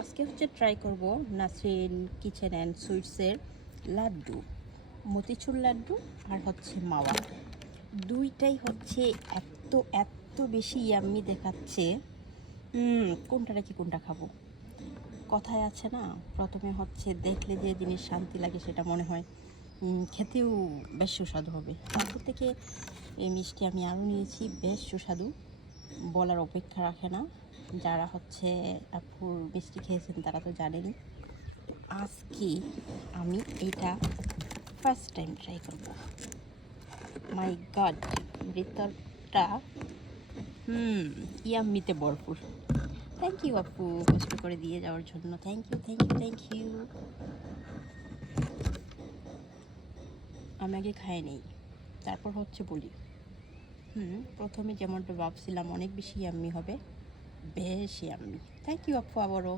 আজকে হচ্ছে ট্রাই করব নাসরিন কিচেন অ্যান্ড সুইটসের লাড্ডু, মতিচুর লাড্ডু আর হচ্ছে মাওয়া। দুইটাই হচ্ছে এত এত বেশি ইয়াম্মি দেখাচ্ছে। কোনটা রেখে কোনটা খাব? কথায় আছে না, প্রথমে হচ্ছে দেখলে যে জিনিস শান্তি লাগে সেটা মনে হয় খেতেও বেশ সুস্বাদু হবে। তারপর থেকে এই মিষ্টি আমি আরও নিয়েছি, বেশ সুস্বাদু, বলার অপেক্ষা রাখে না। যারা হচ্ছে আপুর মিষ্টি খেয়েছেন তারা তো জানেনই। আজকে আমি এটা ফার্স্ট টাইম ট্রাই করব। মাই গড ভিতরটা, হুম, ইয়াম্মিতে ভরপুর। থ্যাংক ইউ আপু, কষ্ট করে দিয়ে যাওয়ার জন্য। Thank you thank you thank you আমি আগে খাই নেই, তারপর হচ্ছে বলি। হুম, প্রথমে যেমনটা ভাবছিলাম, অনেক বেশি ইয়াম্মি হবে। বেশ ইয়াম্মি থ্যাংক ইউ আপু আবারও।